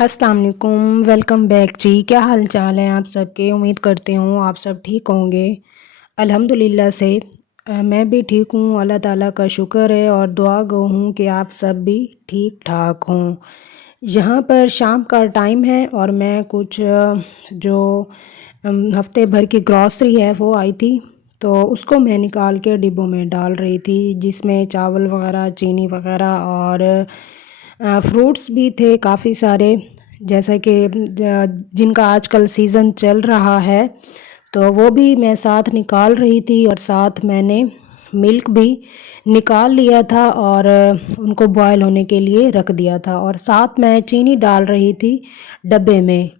अस्सलाम वालेकुम, welcome back जी। क्या हाल चाल है आप सबके? उम्मीद करती हूँ आप सब ठीक होंगे। अल्हम्दुलिल्लाह से मैं भी ठीक हूँ। अल्लाह ताला का शुक्र है और दुआ गो हूँ कि आप सब भी ठीक ठाक हों। यहाँ पर शाम का टाइम है और मैं कुछ जो हफ्ते भर की ग्रॉसरी है वो आई थी, तो उसको मैं निकाल के डिब्बों में डाल रही थी, जिसमें चावल वगैरह, चीनी वगैरह और फ्रूट्स भी थे काफ़ी सारे, जैसा कि जिनका आजकल सीज़न चल रहा है, तो वो भी मैं साथ निकाल रही थी। और साथ मैंने मिल्क भी निकाल लिया था और उनको बॉयल होने के लिए रख दिया था, और साथ मैं चीनी डाल रही थी डब्बे में,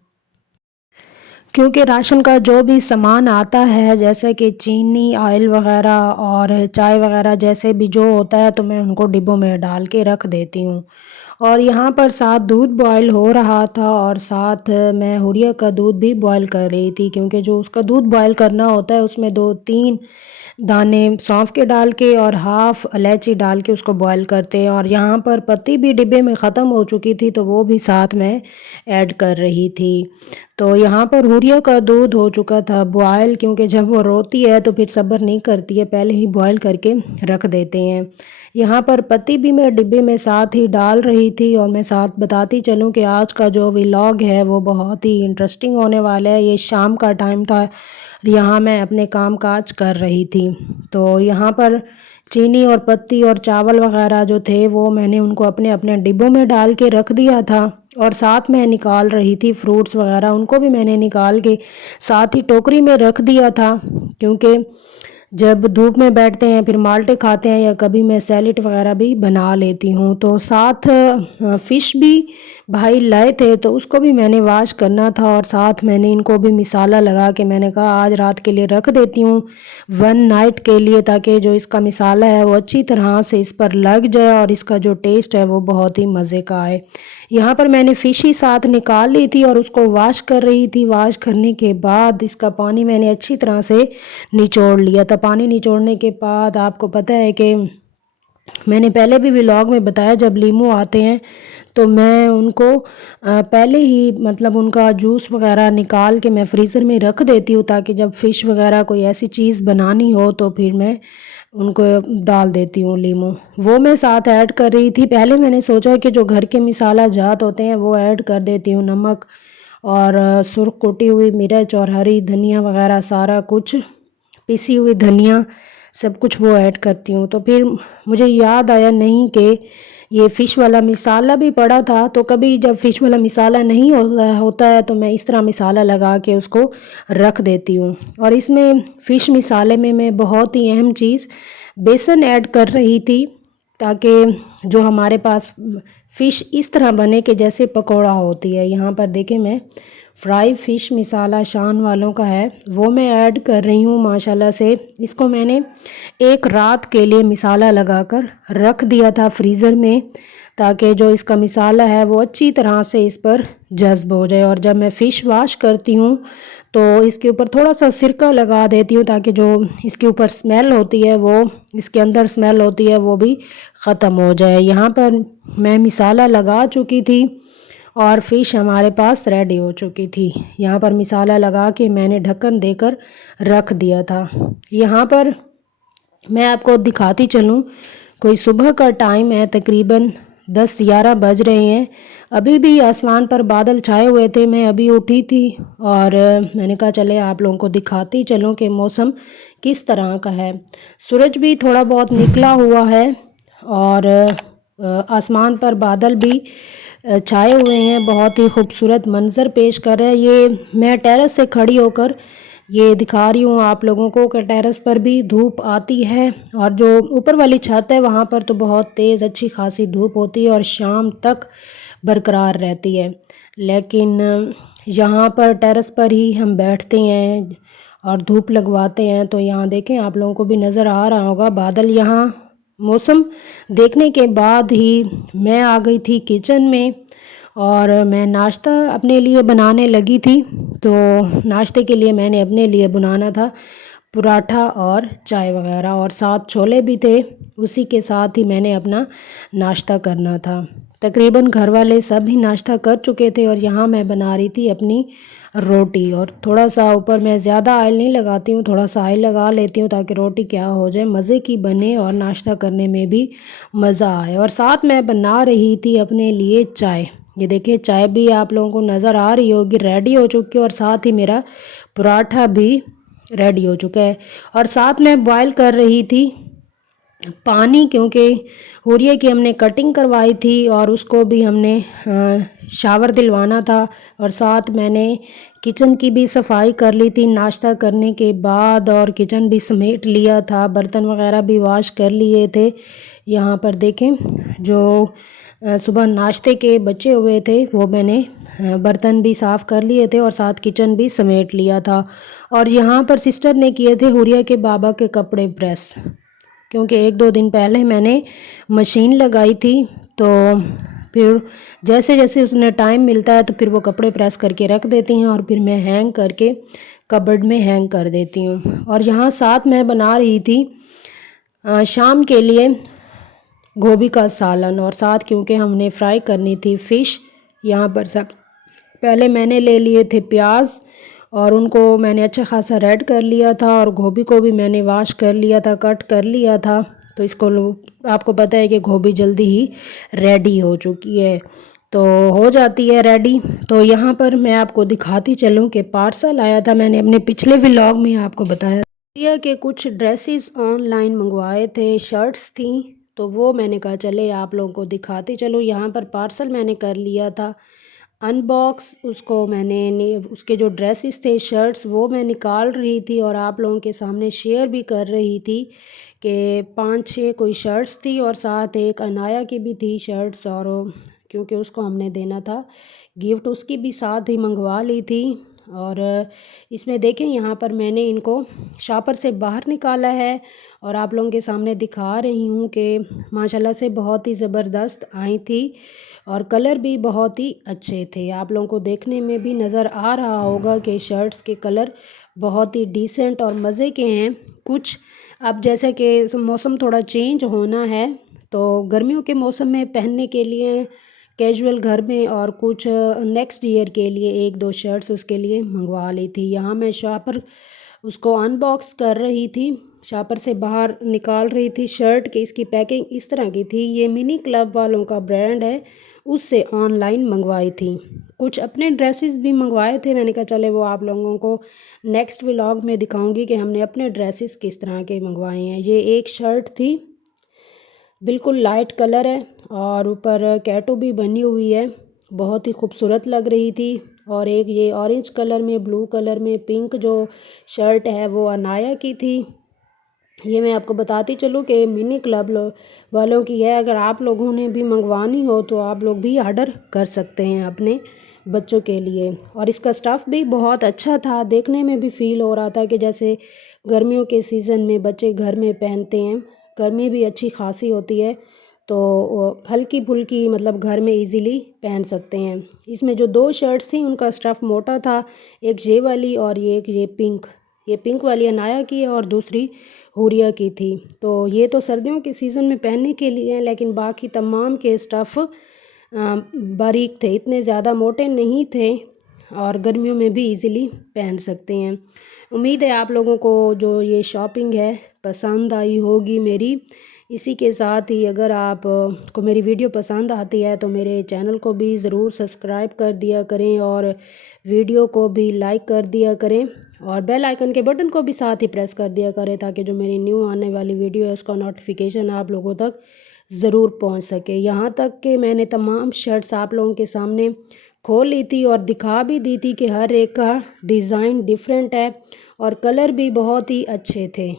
क्योंकि राशन का जो भी सामान आता है जैसे कि चीनी, ऑयल वगैरह और चाय वगैरह जैसे भी जो होता है, तो मैं उनको डिब्बों में डाल के रख देती हूँ। और यहाँ पर साथ दूध बॉयल हो रहा था और साथ मैं हुरिया का दूध भी बॉयल कर रही थी, क्योंकि जो उसका दूध बॉयल करना होता है उसमें 2-3 दाने सौंफ के डाल के और हाफ़ इलायची डाल के उसको बॉयल करते हैं। और यहाँ पर पत्ती भी डिब्बे में ख़त्म हो चुकी थी, तो वो भी साथ में ऐड कर रही थी। तो यहाँ पर हुरिया का दूध हो चुका था बॉयल, क्योंकि जब वो रोती है तो फिर सब्र नहीं करती है, पहले ही बॉयल करके रख देते हैं। यहाँ पर पत्ती भी मैं डिब्बे में साथ ही डाल रही थी, और मैं साथ बताती चलूँ कि आज का जो व्लॉग है वो बहुत ही इंटरेस्टिंग होने वाला है। ये शाम का टाइम था, यहाँ मैं अपने काम काज कर रही थी, तो यहाँ पर चीनी और पत्ती और चावल वगैरह जो थे वो मैंने उनको अपने अपने डिब्बों में डाल के रख दिया था। और साथ में निकाल रही थी फ्रूट्स वगैरह, उनको भी मैंने निकाल के साथ ही टोकरी में रख दिया था, क्योंकि जब धूप में बैठते हैं फिर माल्टे खाते हैं, या कभी मैं सैलेड वगैरह भी बना लेती हूँ। तो साथ फ़िश भी भाई लाए थे, तो उसको भी मैंने वाश करना था, और साथ मैंने इनको भी मिसाला लगा के मैंने कहा आज रात के लिए रख देती हूँ, वन नाइट के लिए, ताकि जो इसका मिसाला है वो अच्छी तरह से इस पर लग जाए और इसका जो टेस्ट है वो बहुत ही मज़े का आए। यहाँ पर मैंने फ़िश ही साथ निकाल ली थी और उसको वाश कर रही थी। वाश करने के बाद इसका पानी मैंने अच्छी तरह से निचोड़ लिया था। पानी निचोड़ने के बाद आपको पता है कि मैंने पहले भी व्लॉग में बताया, जब लीमू आते हैं तो मैं उनको पहले ही मतलब उनका जूस वगैरह निकाल के मैं फ्रीज़र में रख देती हूँ, ताकि जब फ़िश वगैरह कोई ऐसी चीज़ बनानी हो तो फिर मैं उनको डाल देती हूँ लीमू। वो मैं साथ ऐड कर रही थी। पहले मैंने सोचा कि जो घर के मिसाला जात होते हैं वो ऐड कर देती हूँ, नमक और सुर्ख कुटी हुई मिर्च और हरी धनिया वगैरह सारा कुछ, पिसी हुई धनिया सब कुछ वो ऐड करती हूँ। तो फिर मुझे याद आया नहीं कि ये फ़िश वाला मिसाला भी पड़ा था, तो कभी जब फ़िश वाला मिसाला नहीं होता है तो मैं इस तरह मिसाला लगा के उसको रख देती हूँ। और इसमें फ़िश मिसाले में मैं बहुत ही अहम चीज़ बेसन ऐड कर रही थी, ताकि जो हमारे पास फ़िश इस तरह बने कि जैसे पकौड़ा होती है। यहाँ पर देखें, मैं फ्राई फ़िश मिसाला शान वालों का है, वो मैं ऐड कर रही हूँ माशाल्लाह से। इसको मैंने एक रात के लिए मिसाला लगाकर रख दिया था फ्रीज़र में, ताकि जो इसका मिसाला है वो अच्छी तरह से इस पर जज्ब हो जाए। और जब मैं फ़िश वाश करती हूँ तो इसके ऊपर थोड़ा सा सिरका लगा देती हूँ, ताकि जो इसके ऊपर स्मेल होती है, वो इसके अंदर स्मेल होती है, वो भी ख़त्म हो जाए। यहाँ पर मैं मिसाला लगा चुकी थी और फ़िश हमारे पास रेडी हो चुकी थी। यहाँ पर मिसाला लगा के मैंने ढक्कन देकर रख दिया था। यहाँ पर मैं आपको दिखाती चलूँ, कोई सुबह का टाइम है, तकरीबन 10-11 बज रहे हैं। अभी भी आसमान पर बादल छाए हुए थे। मैं अभी उठी थी और मैंने कहा चले आप लोगों को दिखाती चलूँ कि मौसम किस तरह का है। सूरज भी थोड़ा बहुत निकला हुआ है और आसमान पर बादल भी छाए हुए हैं, बहुत ही खूबसूरत मंज़र पेश कर रहा है। ये मैं टेरेस से खड़ी होकर ये दिखा रही हूँ आप लोगों को कि टेरेस पर भी धूप आती है, और जो ऊपर वाली छत है वहाँ पर तो बहुत तेज़ अच्छी खासी धूप होती है और शाम तक बरकरार रहती है। लेकिन यहाँ पर टेरेस पर ही हम बैठते हैं और धूप लगवाते हैं, तो यहाँ देखें आप लोगों को भी नज़र आ रहा होगा बादल। यहाँ मौसम देखने के बाद ही मैं आ गई थी किचन में और मैं नाश्ता अपने लिए बनाने लगी थी। तो नाश्ते के लिए मैंने अपने लिए बनाना था पराठा और चाय वगैरह, और साथ छोले भी थे, उसी के साथ ही मैंने अपना नाश्ता करना था। तकरीबन घर वाले सब ही नाश्ता कर चुके थे और यहाँ मैं बना रही थी अपनी रोटी। और थोड़ा सा ऊपर मैं ज़्यादा ऑयल नहीं लगाती हूँ, थोड़ा सा ऑयल लगा लेती हूँ ताकि रोटी क्या हो जाए, मज़े की बने और नाश्ता करने में भी मज़ा आए। और साथ मैं बना रही थी अपने लिए चाय। ये देखिए चाय भी आप लोगों को नज़र आ रही होगी, रेडी हो चुकी है। और साथ ही मेरा पराठा भी रेडी हो चुका है। और साथ में बॉयल कर रही थी पानी, क्योंकि हुरिया की हमने कटिंग करवाई थी और उसको भी हमने शावर दिलवाना था। और साथ मैंने किचन की भी सफाई कर ली थी नाश्ता करने के बाद, और किचन भी समेट लिया था, बर्तन वगैरह भी वॉश कर लिए थे। यहाँ पर देखें जो सुबह नाश्ते के बचे हुए थे वो मैंने बर्तन भी साफ़ कर लिए थे और साथ किचन भी समेट लिया था। और यहाँ पर सिस्टर ने किए थे हुरिया के बाबा के कपड़े प्रेस, क्योंकि 1-2 दिन पहले मैंने मशीन लगाई थी। तो फिर जैसे जैसे उसने टाइम मिलता है तो फिर वो कपड़े प्रेस करके रख देती हैं और फिर मैं हैंग करके कबर्ड में हैंग कर देती हूँ। और यहाँ साथ मैं बना रही थी शाम के लिए गोभी का सालन, और साथ क्योंकि हमने फ्राई करनी थी फ़िश। यहाँ पर सब पहले मैंने ले लिए थे प्याज और उनको मैंने अच्छा खासा रेड कर लिया था, और गोभी को भी मैंने वॉश कर लिया था, कट कर लिया था। तो इसको आपको पता है कि गोभी जल्दी ही रेडी हो चुकी है, तो हो जाती है रेडी। तो यहाँ पर मैं आपको दिखाती चलूँ कि पार्सल आया था, मैंने अपने पिछले व्लॉग में आपको बताया प्रिया के कुछ ड्रेसेस ऑनलाइन मंगवाए थे, शर्ट्स थी, तो वो मैंने कहा चले आप लोगों को दिखाती चलो। यहाँ पर पार्सल मैंने कर लिया था अनबॉक्स, उसको मैंने उसके जो ड्रेसेस थे शर्ट्स वो मैं निकाल रही थी और आप लोगों के सामने शेयर भी कर रही थी कि 5-6 कोई शर्ट्स थी और साथ एक अनाया की भी थी शर्ट्स, और क्योंकि उसको हमने देना था गिफ्ट, उसकी भी साथ ही मंगवा ली थी। और इसमें देखें यहाँ पर मैंने इनको शॉपर से बाहर निकाला है और आप लोगों के सामने दिखा रही हूँ कि माशाल्लाह से बहुत ही ज़बरदस्त आई थी और कलर भी बहुत ही अच्छे थे। आप लोगों को देखने में भी नज़र आ रहा होगा कि शर्ट्स के कलर बहुत ही डिसेंट और मज़े के हैं। कुछ अब जैसे कि मौसम थोड़ा चेंज होना है तो गर्मियों के मौसम में पहनने के लिए कैजुअल घर में, और कुछ नेक्स्ट ईयर के लिए 1-2 शर्ट्स उसके लिए मंगवा ली थी। यहाँ मैं शॉपर उसको अनबॉक्स कर रही थी, शॉपर से बाहर निकाल रही थी शर्ट की। इसकी पैकिंग इस तरह की थी, ये मिनी क्लब वालों का ब्रांड है, उससे ऑनलाइन मंगवाई थी। कुछ अपने ड्रेसेस भी मंगवाए थे, मैंने कहा चले वो आप लोगों को नेक्स्ट व्लॉग में दिखाऊंगी कि हमने अपने ड्रेसेस किस तरह के मंगवाए हैं। ये एक शर्ट थी, बिल्कुल लाइट कलर है और ऊपर कैटो भी बनी हुई है, बहुत ही खूबसूरत लग रही थी। और एक ये ऑरेंज कलर में, ब्लू कलर में, पिंक जो शर्ट है वो अनाया की थी। ये मैं आपको बताती चलूँ कि मिनी क्लब वालों की है, अगर आप लोगों ने भी मंगवानी हो तो आप लोग भी ऑर्डर कर सकते हैं अपने बच्चों के लिए। और इसका स्टफ़ भी बहुत अच्छा था, देखने में भी फ़ील हो रहा था कि जैसे गर्मियों के सीज़न में बच्चे घर में पहनते हैं, गर्मी भी अच्छी खासी होती है तो हल्की फुल्की मतलब घर में इजीली पहन सकते हैं। इसमें जो 2 शर्ट्स थी उनका स्टफ़ मोटा था, एक ये वाली और ये पिंक, ये पिंक वाली अनाया की है और दूसरी हुरिया की थी। तो ये तो सर्दियों के सीज़न में पहनने के लिए हैं, लेकिन बाकी तमाम के स्टफ़ बारीक थे, इतने ज़्यादा मोटे नहीं थे और गर्मियों में भी इजीली पहन सकते हैं। उम्मीद है आप लोगों को जो ये शॉपिंग है पसंद आई होगी मेरी। इसी के साथ ही अगर आप को मेरी वीडियो पसंद आती है तो मेरे चैनल को भी ज़रूर सब्सक्राइब कर दिया करें और वीडियो को भी लाइक कर दिया करें और बेल आइकन के बटन को भी साथ ही प्रेस कर दिया करें ताकि जो मेरी न्यू आने वाली वीडियो है उसका नोटिफिकेशन आप लोगों तक ज़रूर पहुंच सके। यहाँ तक कि मैंने तमाम शर्ट्स आप लोगों के सामने खोल ली थी और दिखा भी दी थी कि हर एक का डिज़ाइन डिफरेंट है और कलर भी बहुत ही अच्छे थे।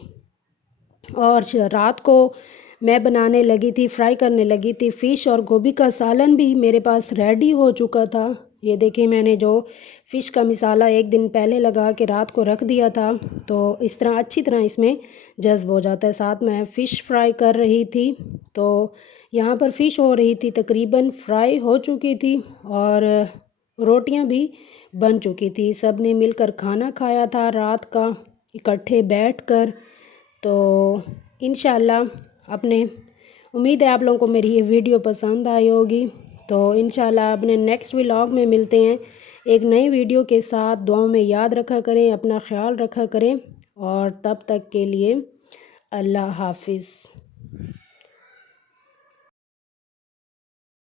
और रात को मैं बनाने लगी थी, फ्राई करने लगी थी फ़िश, और गोभी का सालन भी मेरे पास रेडी हो चुका था। ये देखिए मैंने जो फ़िश का मसाला 1 दिन पहले लगा के रात को रख दिया था तो इस तरह अच्छी तरह इसमें जज़्ब हो जाता है। साथ मैं फ़िश फ्राई कर रही थी, तो यहाँ पर फ़िश हो रही थी, तकरीबन फ्राई हो चुकी थी और रोटियां भी बन चुकी थी। सब ने मिलकर खाना खाया था रात का इकट्ठे बैठकर। तो इंशाल्लाह अपने उम्मीद है आप लोगों को मेरी ये वीडियो पसंद आई होगी। तो इंशाल्लाह अपने नेक्स्ट व्लॉग में मिलते हैं एक नई वीडियो के साथ। दुआओं में याद रखा करें, अपना ख्याल रखा करें और तब तक के लिए अल्लाह हाफिज़।